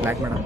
Black madam.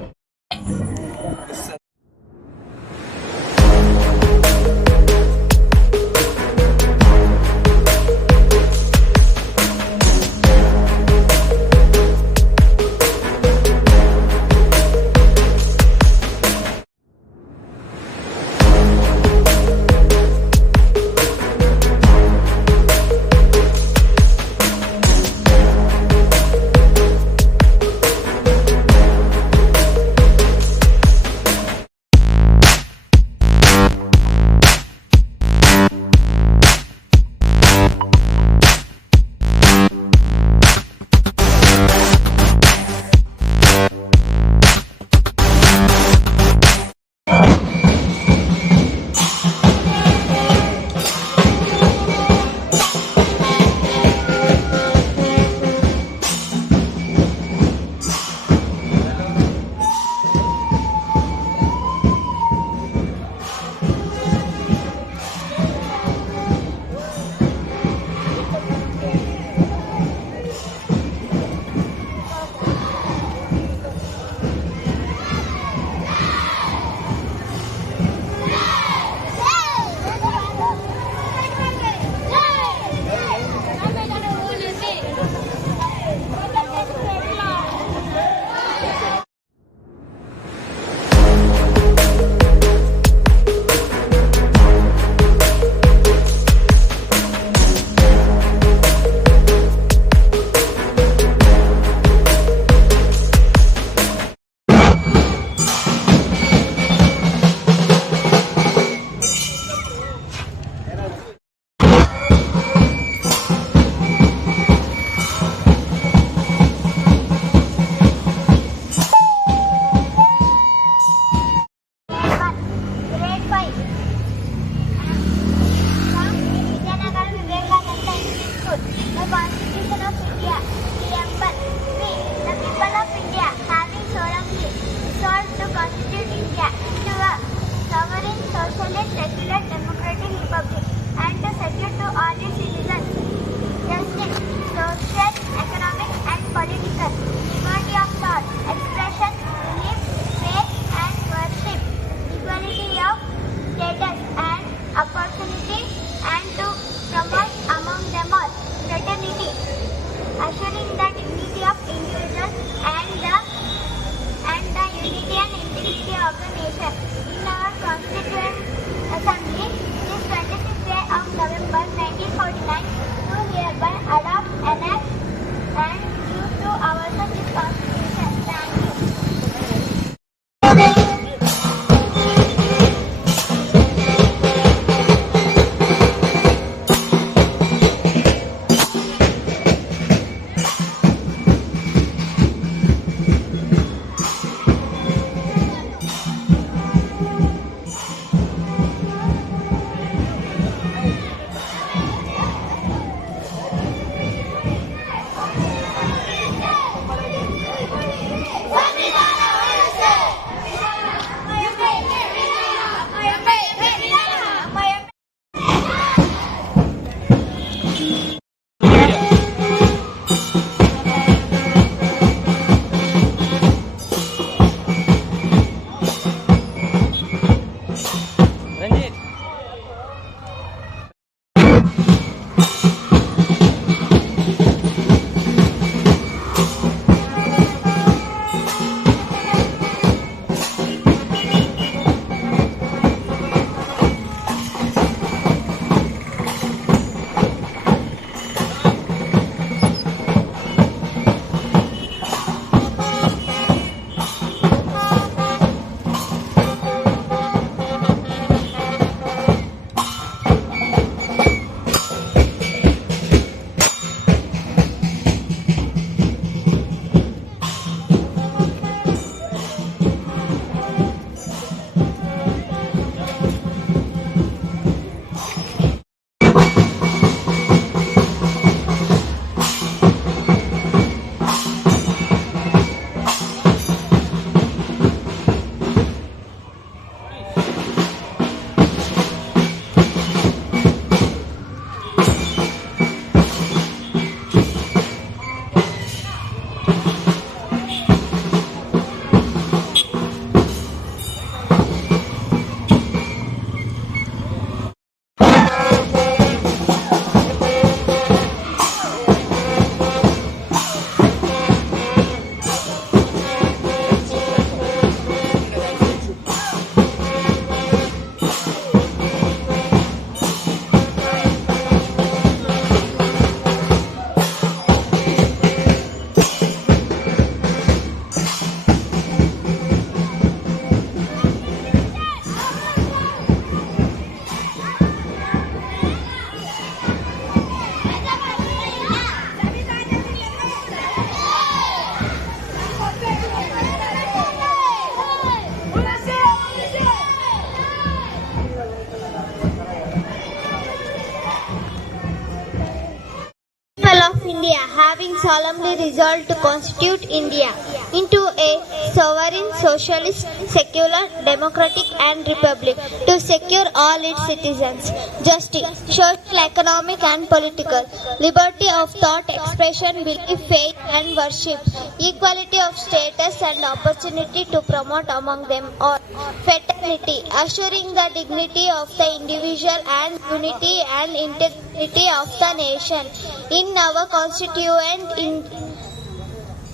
solemnly resolve to constitute India into a sovereign, socialist, secular, democratic and republic to secure all its citizens justice, social, economic and political, liberty of thought, expression, belief, faith and worship, equality of status and opportunity to promote among them all, fraternity, assuring the dignity of the individual and unity and integrity of the nation. In our Constituent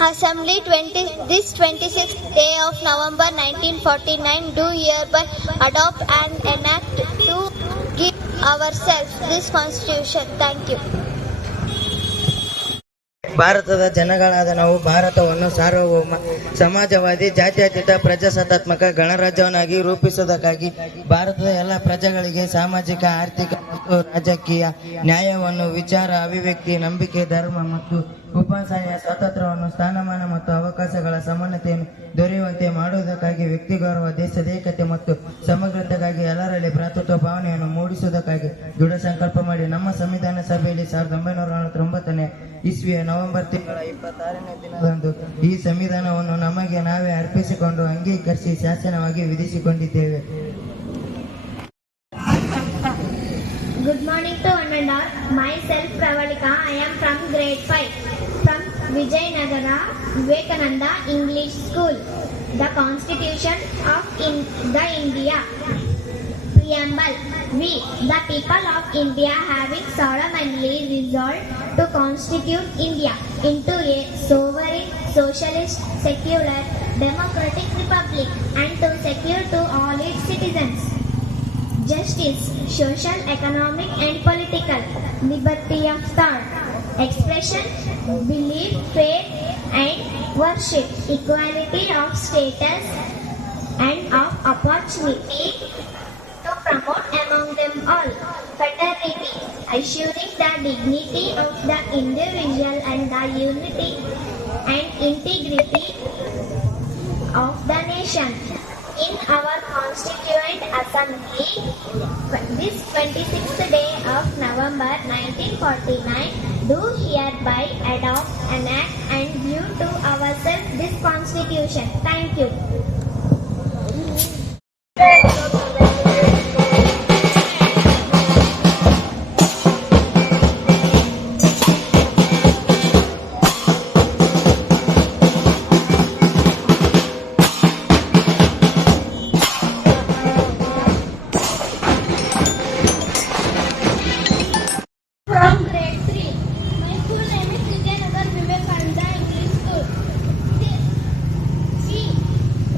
Assembly this 26th day of November 1949 do hereby adopt and enact to give ourselves this Constitution. Thank you. ಭಾರತದ ಜನಗಳಾದ ನಾವು ಭಾರತವನ್ನು ಸಾರ್ವಭೌಮ ಸಮಾಜವಾದಿ ಜಾತ್ಯತೀತ ಪ್ರಜಾಸತ್ತಾತ್ಮಕ ಗಣರಾಜ್ಯವನ್ನಾಗಿ ರೂಪಿಸುವುದಕ್ಕಾಗಿ ಭಾರತದ ಎಲ್ಲ ಪ್ರಜೆಗಳಿಗೆ ಸಾಮಾಜಿಕ ಆರ್ಥಿಕ ಮತ್ತು ರಾಜಕೀಯ ನ್ಯಾಯವನ್ನು ವಿಚಾರ ಅಭಿವ್ಯಕ್ತಿ ನಂಬಿಕೆ ಧರ್ಮ ಮತ್ತು ಉಪಾಸನೆಯ ಸ್ವಾತಂತ್ರ್ಯವನ್ನು ಸ್ಥಾನಮಾನ ಮತ್ತು ಅವಕಾಶಗಳ ಸಮಾನತೆಯನ್ನು ದೊರೆಯುವಂತೆ ಮಾಡುವುದಕ್ಕಾಗಿ ವ್ಯಕ್ತಿ ಗೌರವ ದೇಶದ ಏಕತೆ ಮತ್ತು ಸಮಗ್ರತೆಗಾಗಿ ಎಲ್ಲರಲ್ಲಿ ಭ್ರಾತೃತ್ವ ಭಾವನೆಯನ್ನು ಮೂಡಿಸುವುದಕ್ಕಾಗಿ ದೃಢ ಸಂಕಲ್ಪ ಮಾಡಿ ನಮ್ಮ ಸಂವಿಧಾನ ಸಭೆಯಲ್ಲಿ 1949ನೇ ಇಸ್ವಿಯ ನವೆಂಬರ್ ತಿಂಗಳ 26ನೇ ದಿನದಂದು ಈ ಸಂವಿಧಾನವನ್ನು ನಮಗೆ ನಾವೇ ಅರ್ಪಿಸಿಕೊಂಡು ಅಂಗೀಕರಿಸಿ ಶಾಸನವಾಗಿ ವಿಧಿಸಿಕೊಂಡಿದ್ದೇವೆ. Good morning to one and all. Myself Pravalika. I am from grade 5 from Vijayanagara Vivekananda English School. The Constitution of the India. Preamble. We, the people of India, having solemnly resolved to constitute India into a sovereign, socialist, secular, democratic republic, and to secure to all its citizens justice, social, economic and political, liberty of thought, expression, belief, faith and worship, equality of status and of opportunity to promote among them all, fraternity, assuring the dignity of the individual and the unity and integrity of the nation. In our Constituent Assembly this 26th day of November 1949 do hereby adopt, enact and give to ourselves this Constitution. Thank you. From grade 3. My school name is Vijayanagar Vivekananda English School.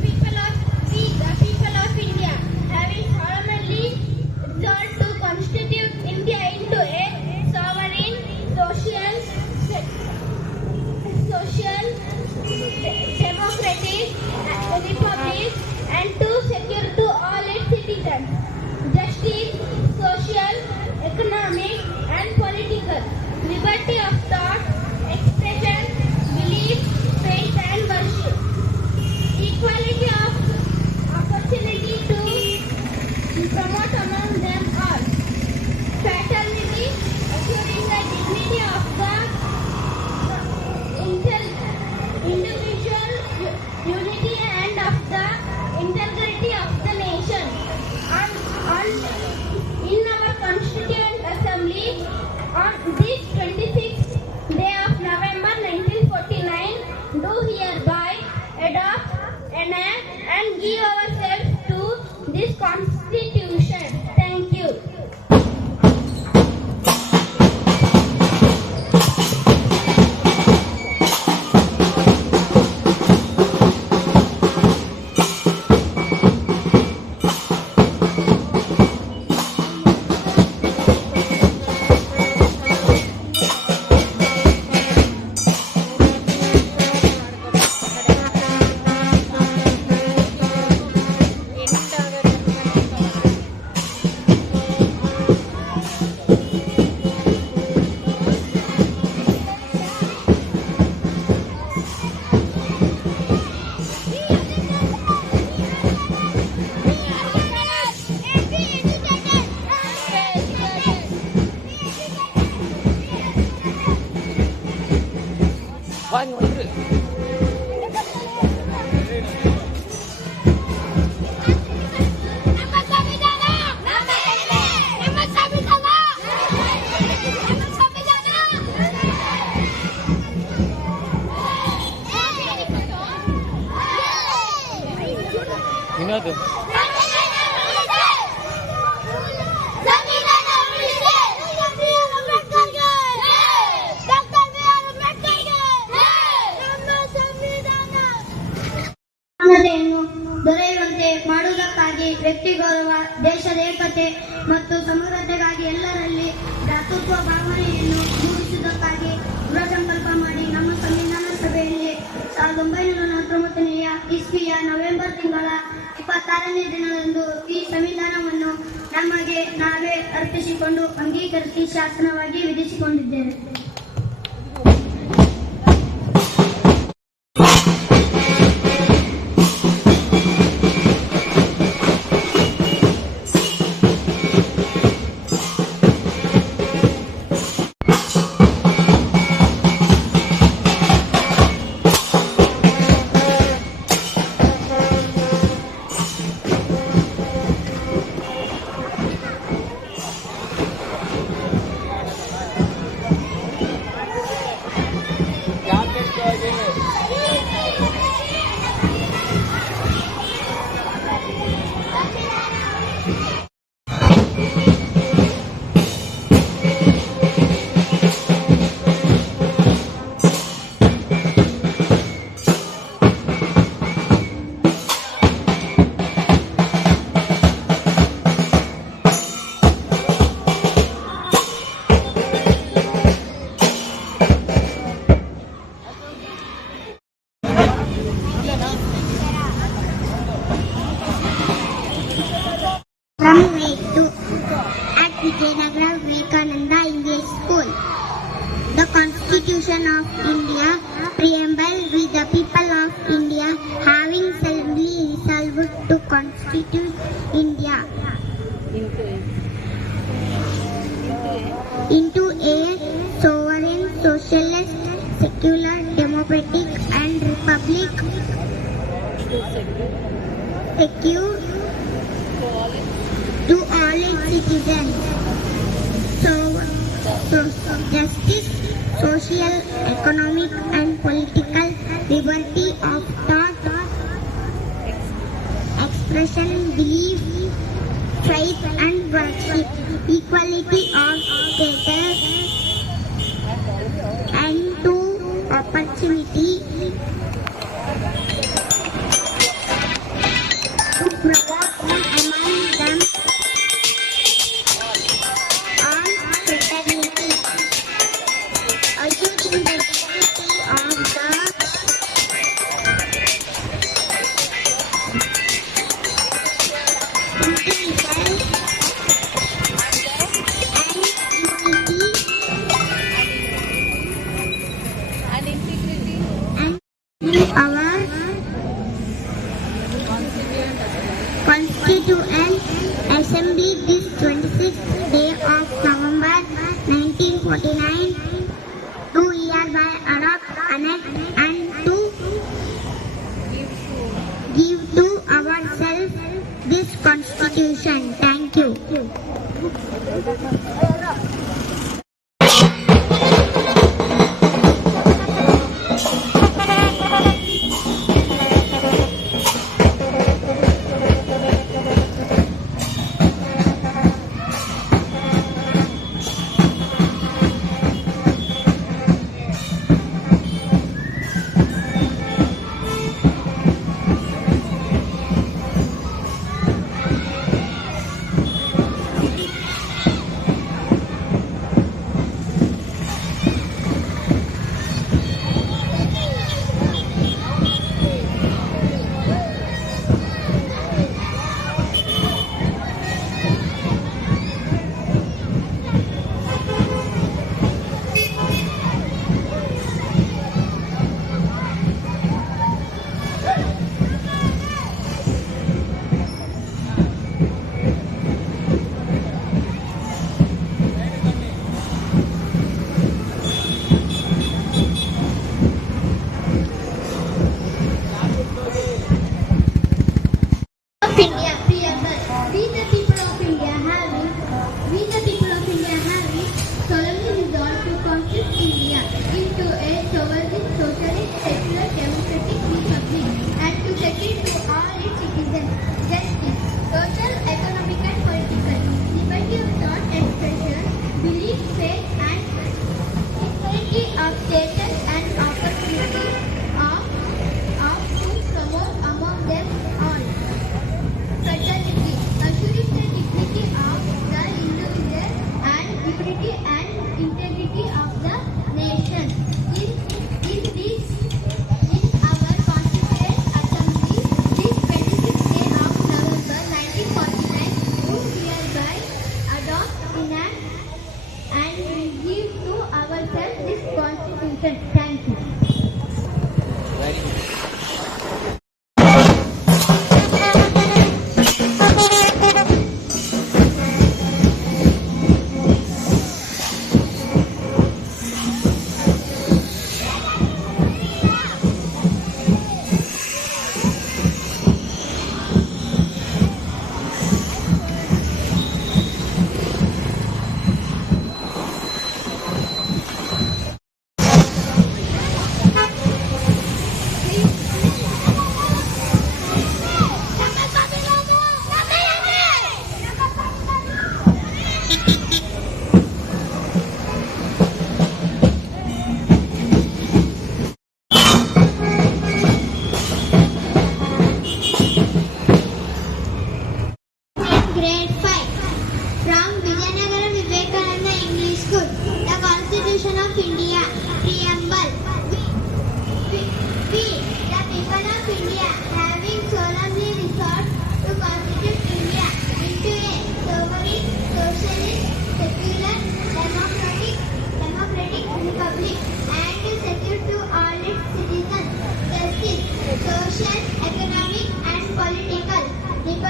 We Vinod ಸಮಾನತೆಯನ್ನು ದೊರೆಯುವಂತೆ ಮಾಡುವುದಕ್ಕಾಗಿ ವ್ಯಕ್ತಿ ಗೌರವ, ದೇಶದ ಏಕತೆ ಮತ್ತು ಸಮಗ್ರತೆಗಾಗಿ ಎಲ್ಲರಲ್ಲಿ ಭ್ರಾತೃತ್ವ ಭಾವನೆಯನ್ನು ಮೂಡಿಸುವುದಕ್ಕಾಗಿ ದೃಢ ಸಂಕಲ್ಪ ಮಾಡಿ ನಮ್ಮ ಸಂವಿಧಾನ ಸಭೆಯಲ್ಲಿ 1949ನೇ ಇಸ್ವಿಯ ನವೆಂಬರ್ ತಿಂಗಳ 26ನೇ ದಿನದಂದು ಈ ಸಂವಿಧಾನವನ್ನು ನಮಗೆ ನಾವೇ ಅರ್ಪಿಸಿಕೊಂಡು ಅಂಗೀಕರಿಸಿ ಶಾಸನವಾಗಿ ವಿಧಿಸಿಕೊಂಡಿದ್ದೇವೆ. From grade 2 at Vijayanagara Vivekananda English School. The Constitution of India, preamble with the people of India having solemnly resolved to constitute India into a sovereign, socialist, secular, democratic and republic secure to all its citizens. So justice, social, economic and political liberty of thought, expression, belief, faith and worship, equality of status and to opportunity to promote among them all fraternity, assuring the dignity of the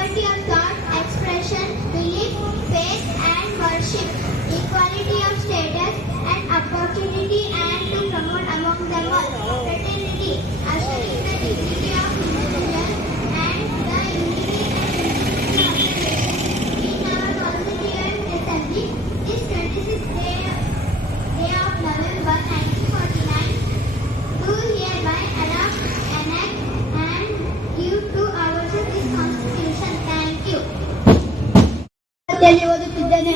liberty of thought, expression, belief, faith and worship, equality of status and opportunity and to promote among them all, fraternity, assuring the dignity of individual and the unity and independence of the nation. In our constituent assembly, this 26th day of November 1949, do hereby adopt, enact and give to ourselves this constitution. Thank you. ಓದುತ್ತಿದ್ದೇನೆ.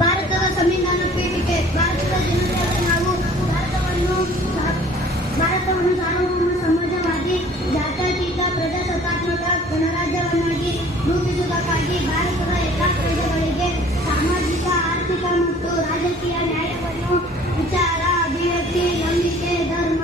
ಭಾರತದ ಸಂವಿಧಾನ ಪೀಠಿಕೆ. ಭಾರತದ ಜನತೆಯಾದ ನಾವು ಭಾರತವನ್ನು ಸಾರ್ವಭೌಮ ಸಮಾಜವಾದಿ ಜಾತ್ಯತೀತ ಪ್ರಜಾಸತ್ತಾತ್ಮಕ ಗಣರಾಜ್ಯವನ್ನಾಗಿ ರೂಪಿಸುವುದಕ್ಕಾಗಿ ಭಾರತದ ಎಲ್ಲಾ ಪ್ರಜೆಗಳಿಗೆ ಸಾಮಾಜಿಕ ಆರ್ಥಿಕ ಮತ್ತು ರಾಜಕೀಯ ನ್ಯಾಯವನ್ನು ವಿಚಾರ ಅಭಿವ್ಯಕ್ತಿ ನಂಬಿಕೆ ಧರ್ಮ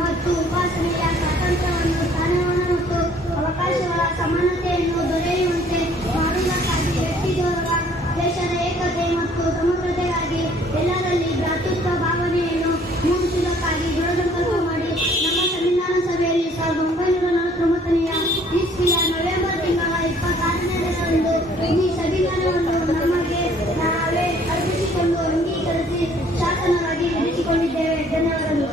ಮತ್ತು ಉಪಾಸನೆಯ ಸ್ವಾತಂತ್ರ್ಯವನ್ನು ಸ್ಥಾನಮಾನ ಮತ್ತು ಅವಕಾಶಗಳ ಸಮಾನತೆಯನ್ನು ದೊರೆಯುವಂತೆ ಮಾಡುವುದಕ್ಕಾಗಿ ವ್ಯಕ್ತಿಗೌರವ ದೇಶದ ಏಕತೆ ಮತ್ತು ಸಮಗ್ರತೆಗಾಗಿ ಎಲ್ಲರಲ್ಲಿ ಭ್ರಾತೃತ್ವ ಭಾವನೆಯನ್ನು ಮೂಡಿಸುವುದಕ್ಕಾಗಿ ದೃಢ ಸಂಕಲ್ಪ ಮಾಡಿ ನಮ್ಮ ಸಂವಿಧಾನ ಸಭೆಯಲ್ಲಿ 1949ನೇ ಇಸ್ವಿಯ ನವೆಂಬರ್ ತಿಂಗಳ 26ನೇ ದಿನದಂದು ಈ ಸಂವಿಧಾನವನ್ನು ನಮಗೆ ನಾವೇ ಅರ್ಪಿಸಿಕೊಂಡು ಅಂಗೀಕರಿಸಿ ಶಾಸನವಾಗಿ ಇರಿಸಿಕೊಂಡಿದ್ದೇವೆ. ಧನ್ಯವಾದಗಳು.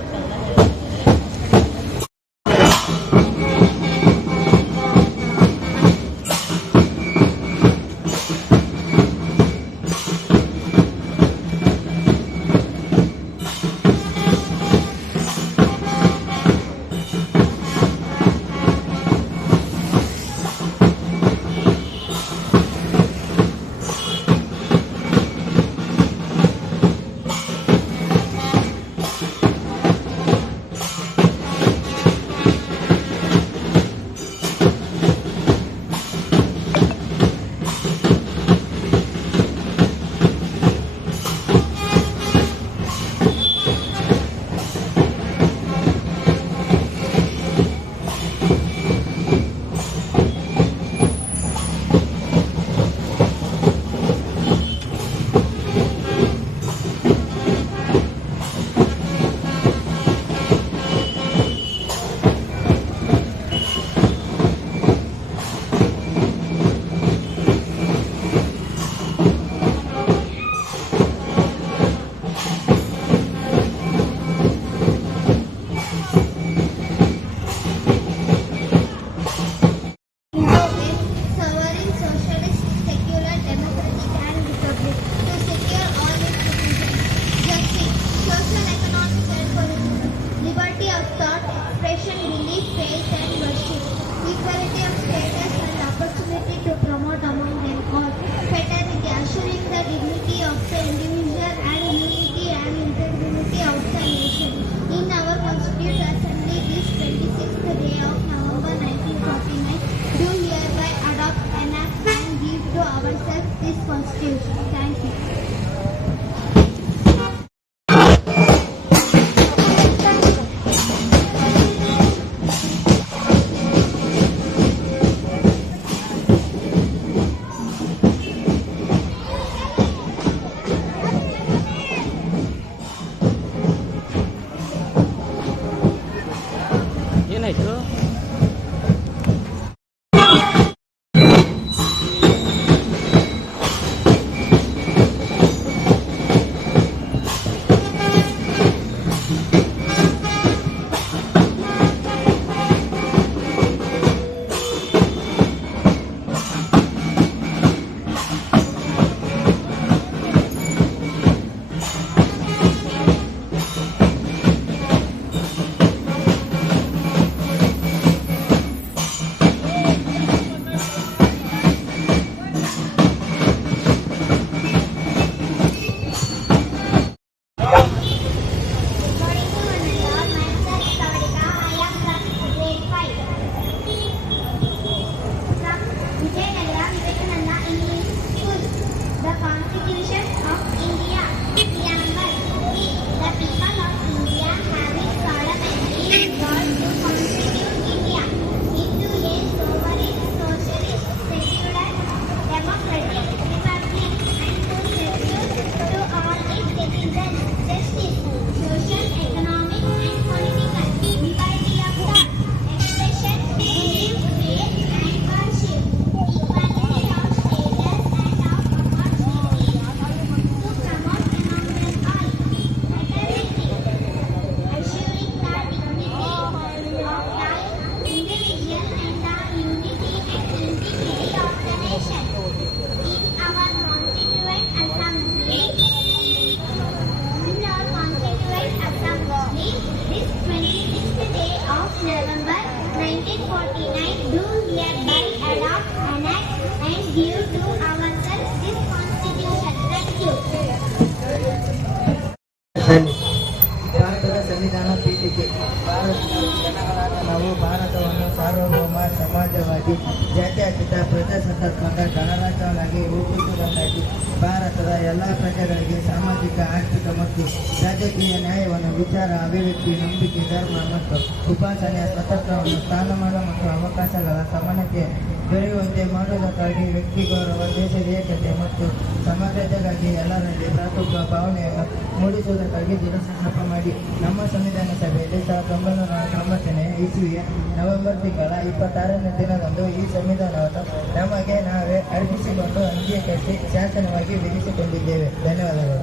ಜನಗಳಾದ ನಾವು ಭಾರತವನ್ನು ಸಾರ್ವಭೌಮ ಸಮಾಜವಾದಿ ಜಾತ್ಯತೀತ ಪ್ರಜಾಸತ್ತಾತ್ಮಕ ಗಣರಾಜ್ಯವನ್ನಾಗಿ ರೂಪಿಸುವುದಕ್ಕಾಗಿ ಭಾರತದ ಎಲ್ಲ ಪ್ರಜೆಗಳಿಗೆ ಸಾಮಾಜಿಕ ಆರ್ಥಿಕ ಮತ್ತು ರಾಜಕೀಯ ನ್ಯಾಯವನ್ನು ವಿಚಾರ ಅಭಿವ್ಯಕ್ತಿ ನಂಬಿಕೆ ಧರ್ಮ ಮತ್ತು ಉಪಾಸನೆಯ ಸ್ವಾತಂತ್ರ್ಯವನ್ನು ಸ್ಥಾನಮಾನ ಮತ್ತು ಅವಕಾಶಗಳ ಸಮಾನತೆ ದೊರೆಯುವಂತೆ ಮಾಡುವುದಕ್ಕಾಗಿ ವ್ಯಕ್ತಿ ಗೌರವ ದೇಶದ ಏಕತೆ ಮತ್ತು ಸಮಾಜಕ್ಕಾಗಿ ಎಲ್ಲರಲ್ಲಿ ಭ್ರಾತೃತ್ವ ಭಾವನೆಯನ್ನು ಮೂಡಿಸುವುದಕ್ಕಾಗಿ ದೃಢ ಸಂಕಲ್ಪ ಮಾಡಿ ನಮ್ಮ ಸಂವಿಧಾನ ಸಭೆಯಲ್ಲಿ 1949ನೇ ಇಸವಿಯ ನವೆಂಬರ್ ತಿಂಗಳ 26ನೇ ದಿನದಂದು ಈ ಸಂವಿಧಾನವನ್ನು ನಮಗೆ ನಾವೇ ಅರ್ಪಿಸಿಕೊಂಡು ಅಂಗೀಕರಿಸಿ ಶಾಸನವಾಗಿ ವಿಧಿಸಿಕೊಂಡಿದ್ದೇವೆ. ಧನ್ಯವಾದಗಳು.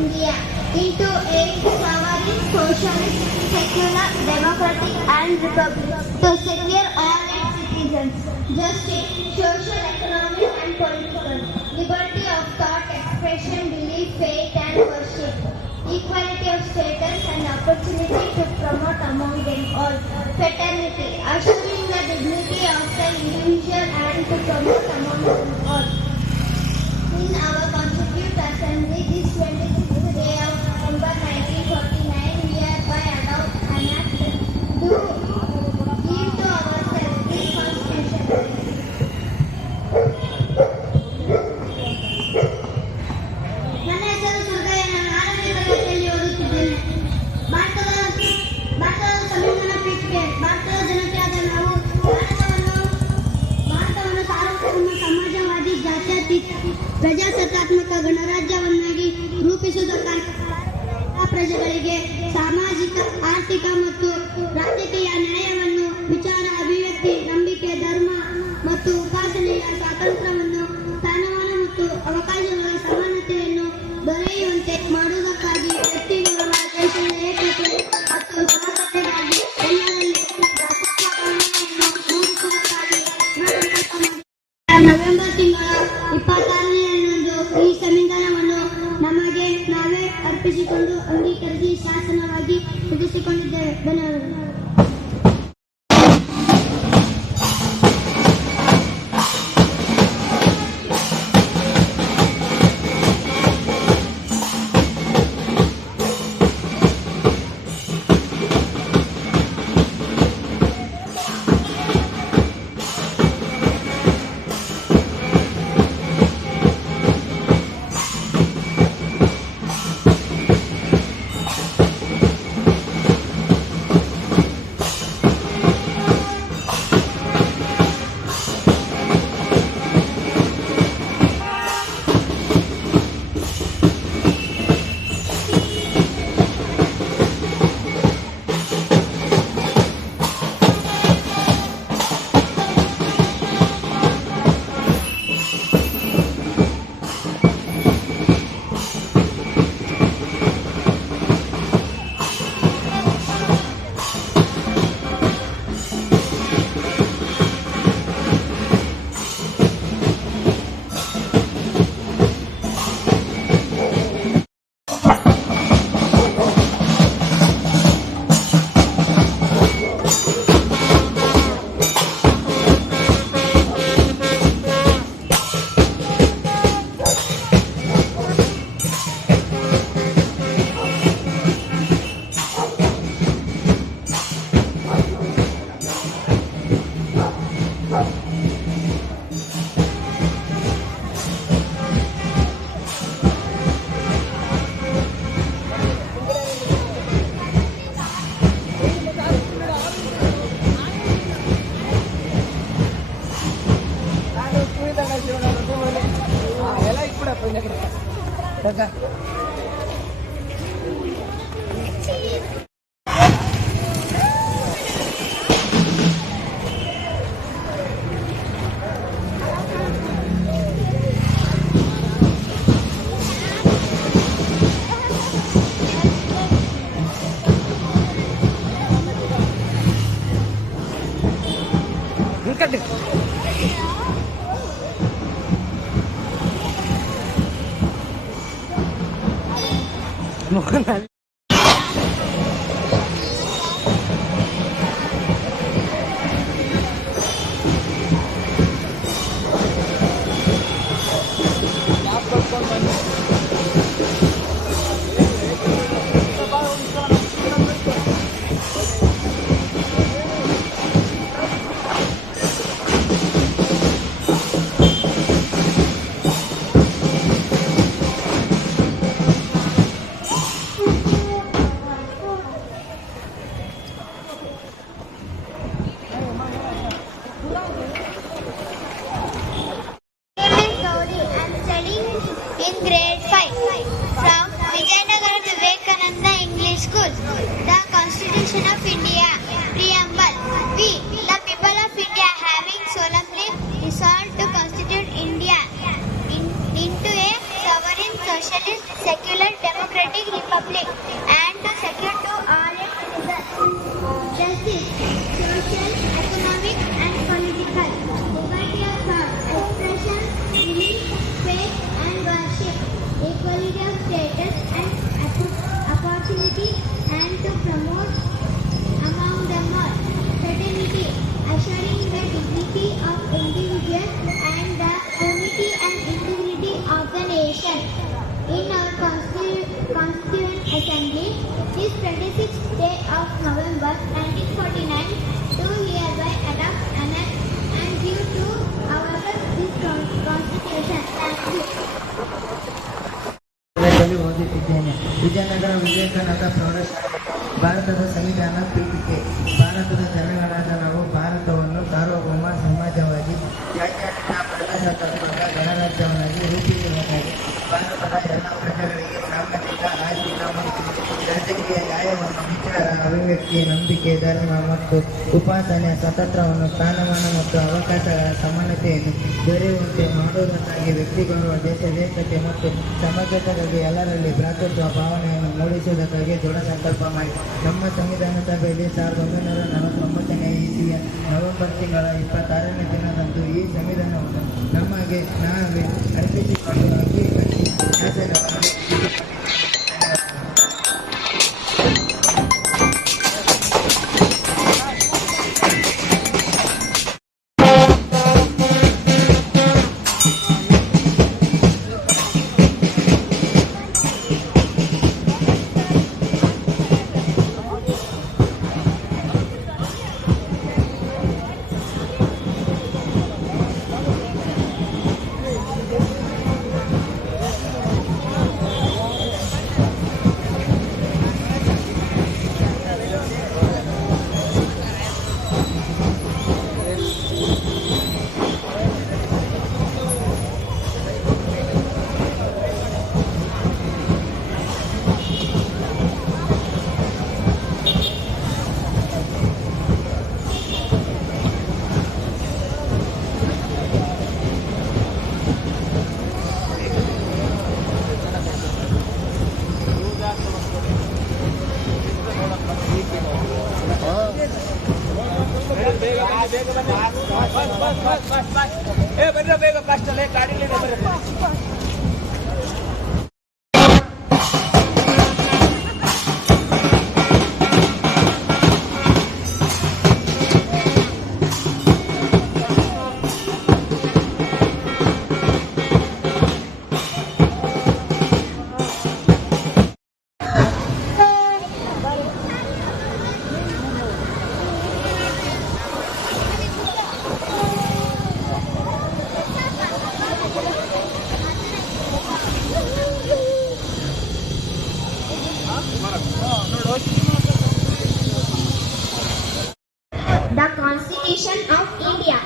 India into a sovereign, socialist, secular, democratic and republic to secure all its citizens justice, social, economic and political, liberty of thought, expression, belief, faith and worship, equality of status and opportunity to promote among them all, fraternity, assuring the dignity of the individual and to promote among them all. In our Constituent Assembly, this 26th day of November 1949, we hereby adopt an act to give to ourselves this Constitution. ನನ್ನ ಹೆಸರು ಸುರ್ಗಯ್ಯ. ನಾನು 6ನೇ ತರಗತಿಯಲ್ಲಿ ಓದುತ್ತಿದ್ದೇನೆ. ಭಾರತದ ಸಂವಿಧಾನ ಪೀಠಕ್ಕೆ ಭಾರತದ ಜನತೆಯಾದ ನಾವು ಭಾರತವನ್ನು ಸಾರ್ವಭೌಮ ಸಮಾಜವಾದಿ ಜಾತ್ಯತೀತ ಪ್ರಜಾಸತ್ತಾತ್ಮಕ ಗಣರಾಜ್ಯವನ್ನಾಗಿ ರೂಪಿಸುವುದಕ್ಕಾಗಿ ಪ್ರಜೆಗಳಿಗೆ ಸಾಮಾಜಿಕ ಆರ್ಥಿಕ ಮತ್ತು ರಾಜಕೀಯ ನ್ಯಾಯವನ್ನು ವಿಚಾರ ಅಭಿವ್ಯಕ್ತಿ ನಂಬಿಕೆ ಧರ್ಮ ಮತ್ತು ಉಪಾಸನೆಯ ಸ್ವಾತಂತ್ರ್ಯವನ್ನು ಸ್ಥಾನಮಾನ ಮತ್ತು ಅವಕಾಶಗಳ ಸಮಾನತೆಯನ್ನು ದೊರೆಯುವಂತೆ ಮಾಡುವುದಕ್ಕಾಗಿ ವ್ಯಕ್ತಿ ಗೌರವ ದೇಶದ ಏಕತೆ ಮತ್ತು ಸಮಗ್ರತೆಗಾಗಿ ಎಲ್ಲರಲ್ಲಿ ಮೂಡಿಸುವುದಕ್ಕಾಗಿ ನವೆಂಬರ್ ತಿಂಗಳ 26ನೇರಂದು ಈ ಸಂವಿಧಾನವನ್ನು ನಮಗೆ ನಾವೇ ಅರ್ಪಿಸಿಕೊಂಡು ಅಂಗೀಕರಿಸಿ ಶಾಸನವಾಗಿ ವಿಧಿಸಿಕೊಂಡಿದ್ದೇವೆ. ಧನ್ಯವಾದಗಳು. name is Gauri. I am studying in grade 5 from Vijayanagara Vivekananda English School. The Constitution of India Preamble. We, the people of India, having solemnly resolved to constitute India into a sovereign, socialist, secular, democratic republic, and to secure to all its citizens justice, social, economic, and political, liberty of thought, expression, belief, faith, and worship, equality of status and opportunity, and to promote among them all fraternity, assuring the dignity of individual and the unity and integrity of the nation. In our Constituent Assembly, this 26th day of November 1949, do hereby adopt, enact, and give to ourselves this Constitution. Thank you. ಕಾಲೇಜಲ್ಲಿ ಓದುತ್ತಿದ್ದೇನೆ. ವಿಜಯನಗರ ವಿವೇಕಾನಂದ ಪ್ರೌಢಶಾಲೆ. ಭಾರತದ ಸಂವಿಧಾನ ಪೀಠಿಕೆ. ಭಾರತದ ಜನಗಳಾದ ನಾವು ಭಾರತವನ್ನು ಸಾರ್ವಭೌಮ ಸಮಾಜವಾದಿ ಜಾತ್ಯತೀತ ಪ್ರಜಾಸತ್ತಾತ್ಮಕ ಗಣರಾಜ್ಯವನ್ನಾಗಿ ರೂಪಿಸುವುದಾಗಿ ಭಾರತದ ಎಲ್ಲ ಪ್ರಜೆಗಳಿಗೆ ಸಾಮಾಜಿಕ, ಆರ್ಥಿಕ ಮತ್ತು ರಾಜಕೀಯ ನ್ಯಾಯವನ್ನು, ವಿಚಾರ, ಅಭಿವ್ಯಕ್ತಿ, ನಂಬಿಕೆ, ಧರ್ಮ ಮತ್ತು ಉಪಾಸನೆ ಸ್ವಾತಂತ್ರ್ಯವನ್ನು, ಸ್ಥಾನಮಾನ ಮತ್ತು ಅವಕಾಶಗಳ ಸಮಾನತೆಯನ್ನು ದೊರೆಯುವಂತೆ ಮಾಡುವುದಕ್ಕಾಗಿ ವ್ಯಕ್ತಿಗೌರವ, ದೇಶದೇಕತೆ ಮತ್ತು ಸಮಗ್ರತೆಗಾಗಿ ಎಲ್ಲರಲ್ಲಿ ಭ್ರಾತೃತ್ವ ಭಾವನೆಯನ್ನು ಮೂಡಿಸುವುದಕ್ಕಾಗಿ ದೃಢ ಸಂಕಲ್ಪ ಮಾಡಿ ನಮ್ಮ ಸಂವಿಧಾನ ಸಭೆಯಲ್ಲಿ 1949ನೇ ಇಸವಿಯ ನವೆಂಬರ್ ತಿಂಗಳ 26ನೇ ದಿನದಂದು ಈ ಸಂವಿಧಾನವನ್ನು ನಮಗೆ ನಾವೇ ಅರ್ಪಿಸಿಕೊಂಡು ಅಂಗೀಕರಿಸಿ ಶಾಸನವನ್ನು ಬೇಗ ಫಾಸ್ಟ್ ಅಲ್ಲೇ ಗಾಡಿ The Constitution of India.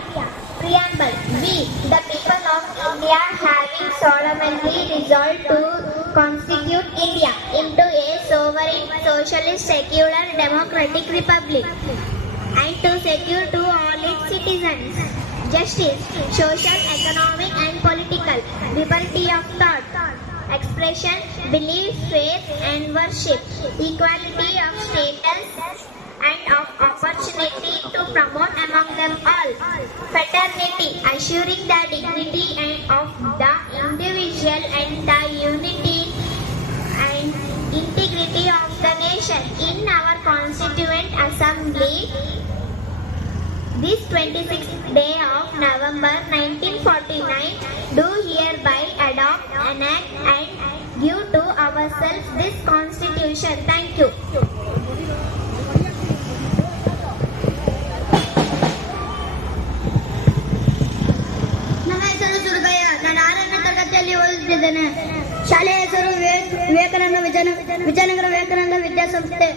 Preamble. We, the people of India, having solemnly resolved to constitute India into a sovereign, socialist, secular, democratic republic, and to secure to all its citizens justice, social, economic, and political, liberty of thought, expression, belief, faith, and worship, equality of status and of opportunity, to promote among them all fraternity, assuring the dignity of the individual and the unity and integrity Assembly this 26th day of November 1949 do hereby adopt, enact and give to ourselves this constitution. Thank you. ನನ್ನ ಹೆಸರು ಸುರಗಯ್ಯ. ನಾನು 6ನೇ ತರಗತಿಯಲ್ಲಿ ಓದುತ್ತಿದ್ದೇನೆ. ಶಾಲೆಯ ಹೆಸರು ವಿವೇಕಾನಂದ ವಿಜಯನಗರ ವಿವೇಕಾನಂದ ವಿದ್ಯಾಸಂಸ್ಥೆ.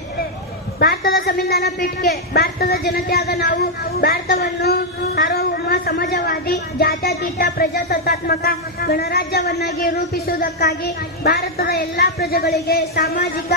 ಭಾರತದ ಸಂವಿಧಾನ ಪೀಠಿಕೆ. ಭಾರತದ ಜನತೆಯಾದ ನಾವು ಭಾರತವನ್ನು ಸಾರ್ವಭೌಮ ಸಮಾಜವಾದಿ ಜಾತ್ಯತೀತ ಪ್ರಜಾಸತ್ತಾತ್ಮಕ ಗಣರಾಜ್ಯವನ್ನಾಗಿ ರೂಪಿಸುವುದಕ್ಕಾಗಿ ಭಾರತದ ಎಲ್ಲಾ ಪ್ರಜೆಗಳಿಗೆ ಸಾಮಾಜಿಕ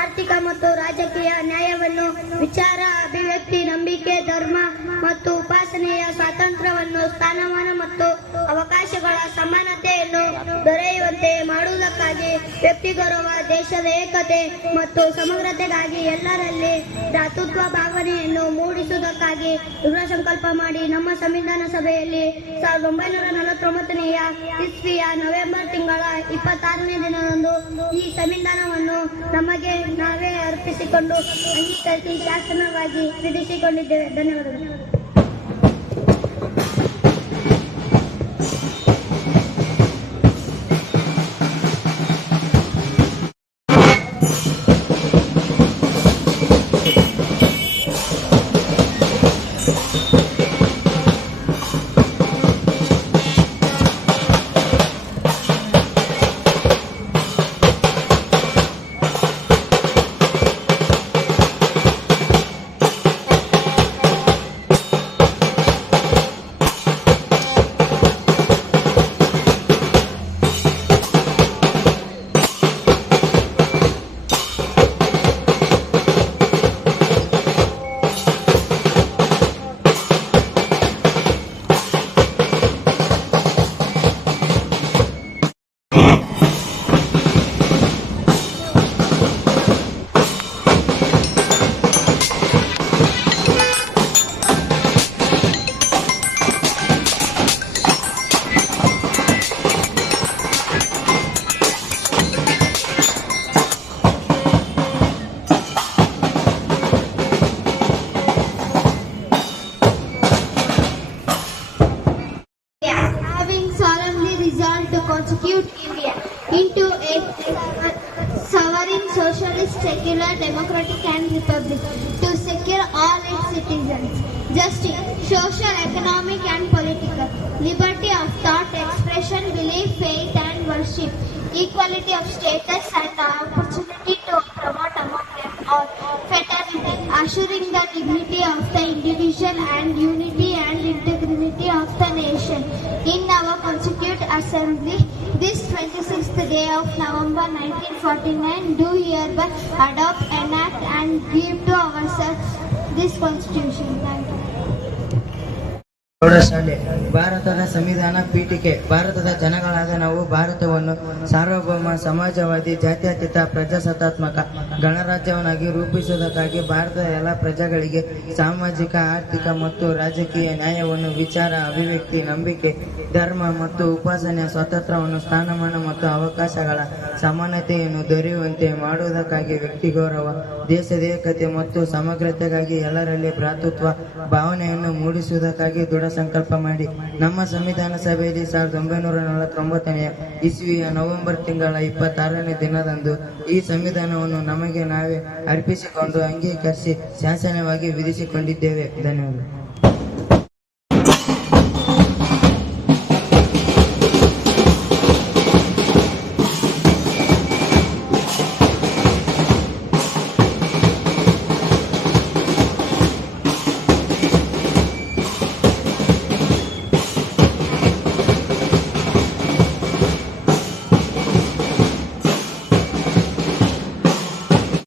ಆರ್ಥಿಕ ಮತ್ತು ರಾಜಕೀಯ ನ್ಯಾಯವನ್ನು, ವಿಚಾರ ಅಭಿವ್ಯಕ್ತಿ, ನಂಬಿಕೆ, ಧರ್ಮ ಮತ್ತು ಉಪಾಸನೆಯ ಸ್ವಾತಂತ್ರ್ಯವನ್ನು, ಸ್ಥಾನಮಾನ ಮತ್ತು ಅವಕಾಶಗಳ ಸಮಾನತೆಯನ್ನು ದೊರೆಯುವಂತೆ ಮಾಡುವುದಕ್ಕಾಗಿ, ವ್ಯಕ್ತಿ ಗೌರವ, ದೇಶದ ಏಕತೆ ಮತ್ತು ಸಮಗ್ರತೆಗಾಗಿ ಎಲ್ಲರಲ್ಲಿ ಭ್ರಾತೃತ್ವ ಭಾವನೆಯನ್ನು ಮೂಡಿಸುವುದಕ್ಕಾಗಿ ದೃಢ ಸಂಕಲ್ಪ ಮಾಡಿ ನಮ್ಮ ಸಂವಿಧಾನ ಸಭೆಯಲ್ಲಿ 1949ನೇ ಇಸ್ವಿಯ ನವೆಂಬರ್ ತಿಂಗಳ 26ನೇ ದಿನದಂದು ಈ ಸಂವಿಧಾನವನ್ನು ನಮಗೆ ನಾವೇ ಅರ್ಪಿಸಿಕೊಂಡು ಅಂಗೀಕರಿಸಿ ಶಾಸನವಾಗಿ ವಿಧಿಸಿಕೊಂಡಿದ್ದೇವೆ. ಧನ್ಯವಾದಗಳು. Constitute India into a sovereign, socialist, secular, democratic and republic to secure all its citizens justice, social, economic and political, liberty of thought, expression, belief, faith and worship, equality of status and opportunity to promote among them all, fraternity, assuring the dignity of the individual and unity and integrity of the nation. In our Constituent Assembly, this 26th day of November 1949, do hereby adopt, enact and give to ourselves this Constitution. Thank you. ಪ್ರೌಢಶಾಲೆ. ಭಾರತದ ಸಂವಿಧಾನ ಪೀಠಿಕೆ. ಭಾರತದ ಜನಗಳಾದ ನಾವು ಭಾರತವನ್ನು ಸಾರ್ವಭೌಮ ಸಮಾಜವಾದಿ ಜಾತ್ಯತೀತ ಪ್ರಜಾಸತ್ತಾತ್ಮಕ ಗಣರಾಜ್ಯವನ್ನಾಗಿ ರೂಪಿಸುವುದಕ್ಕಾಗಿ ಭಾರತದ ಎಲ್ಲ ಪ್ರಜೆಗಳಿಗೆ ಸಾಮಾಜಿಕ ಆರ್ಥಿಕ ಮತ್ತು ರಾಜಕೀಯ ನ್ಯಾಯವನ್ನು, ವಿಚಾರ ಅಭಿವ್ಯಕ್ತಿ, ನಂಬಿಕೆ, ಧರ್ಮ ಮತ್ತು ಉಪಾಸನೆಯ ಸ್ವಾತಂತ್ರ್ಯವನ್ನು, ಸ್ಥಾನಮಾನ ಮತ್ತು ಅವಕಾಶಗಳ ಸಮಾನತೆಯನ್ನು ದೊರೆಯುವಂತೆ ಮಾಡುವುದಕ್ಕಾಗಿ, ವ್ಯಕ್ತಿ ಗೌರವ, ದೇಶದ ಏಕತೆ ಮತ್ತು ಸಮಗ್ರತೆಗಾಗಿ ಎಲ್ಲರಲ್ಲಿ ಭ್ರಾತೃತ್ವ ಭಾವನೆಯನ್ನು ಮೂಡಿಸುವುದಕ್ಕಾಗಿ ದೃಢ ಸಂಕಲ್ಪ ಮಾಡಿ ನಮ್ಮ ಸಂವಿಧಾನ ಸಭೆಯಲ್ಲಿ 1949ನೇ ಇಸ್ವಿಯ ನವೆಂಬರ್ ತಿಂಗಳ 26ನೇ ದಿನದಂದು ಈ ಸಂವಿಧಾನವನ್ನು ನಮಗೆ ನಾವೇ ಅರ್ಪಿಸಿಕೊಂಡು ಅಂಗೀಕರಿಸಿ ಶಾಸನವಾಗಿ ವಿಧಿಸಿಕೊಂಡಿದ್ದೇವೆ. ಧನ್ಯವಾದ.